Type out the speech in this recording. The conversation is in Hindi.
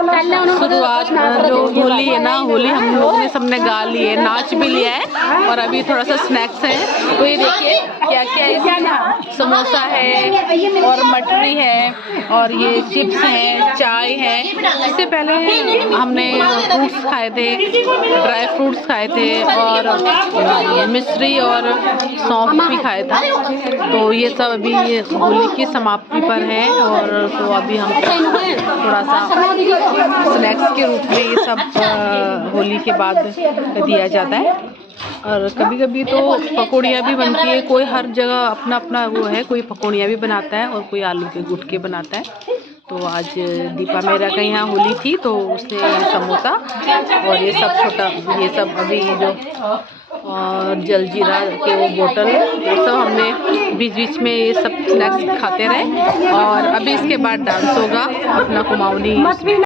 शुरुआत जो होली है ना, होली हम लोग ने सबने गा ली है, नाच भी लिया है और अभी थोड़ा सा स्नैक्स है। तो ये देखिए क्या क्या है, समोसा है और मटरी है और ये चिप्स हैं, चाय है। इससे पहले हमने फ्रूट्स खाए थे, ड्राई फ्रूट्स खाए थे और मिश्री और सौंफ भी खाया था। तो ये सब अभी होली की समाप्ति पर है और तो अभी हम थोड़ा सा स्नैक्स के रूप में ये सब होली के बाद दिया जाता है। और कभी कभी तो पकौड़ियाँ भी बनती है, कोई हर जगह अपना अपना वो है, कोई पकौड़ियाँ भी बनाता है और कोई आलू के गुटके बनाता है। तो आज दीपा मेरा के यहाँ होली थी तो उसने समोसा और ये सब छोटा, ये सब अभी जो और जलजीरा के वो बोतल, ये सब हमने बीच बीच में ये सब स्नैक्स खाते रहे। और अभी इसके बाद डांस होगा अपना कुमाऊनी।